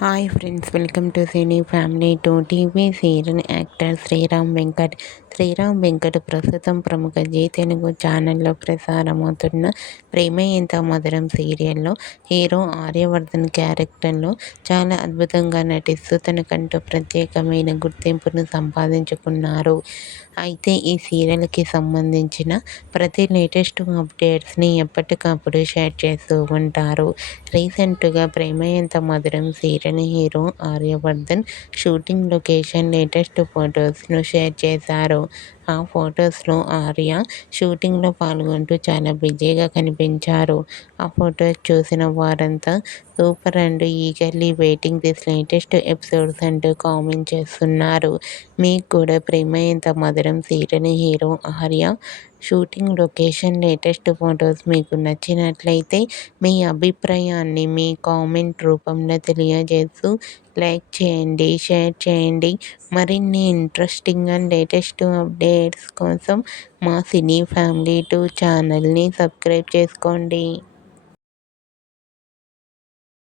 Hi friends, welcome to cine family two. TV serial actor Sriram Venkat. Sriram Venkat ప్రస్తుతం ప్రముఖ G Telugu ఛానల్లో ప్రసారమవుతున్న ప్రేమ ఎంత మధురం సీరియల్లో హీరో ఆర్యవర్ధన్ క్యారెక్టర్లో చాలా అద్భుతంగా నటిస్తూ తనకంటూ ప్రత్యేకమైన గుర్తింపును సంపాదించుకున్నారు. అయితే ఈ సీరియల్కి సంబంధించిన ప్రతి లేటెస్ట్ అప్డేట్స్ని ఎప్పటికప్పుడు షేర్ చేస్తూ ఉంటారు. రీసెంట్గా Prema Entha Madhuram serial hero Aryavardhan shooting location latest ఫొటోస్ను షేర్ చేశారు. ఆ ఫొటోస్లో ఆర్య షూటింగ్లో పాల్గొంటూ చాలా బిజీగా కనిపించారు. ఆ ఫొటోస్ చూసిన వారంతా super and eagerly waiting this latest episodes అంటూ కామెంట్ చేస్తున్నారు. మీకు కూడా ప్రేమ Entha Madhuram serial hero Arya shooting location latest photos మీకు నచ్చినట్లయితే మీ అభిప్రాయాన్ని మీ కామెంట్ రూపంలో తెలియజేస్తూ లైక్ చేయండి, షేర్ చేయండి. మరిన్ని ఇంట్రెస్టింగ్ అండ్ లేటెస్ట్ అప్డేట్స్ కోసం మా సినీ ఫ్యామిలీ 2 ఛానల్ని సబ్స్క్రైబ్ చేసుకోండి.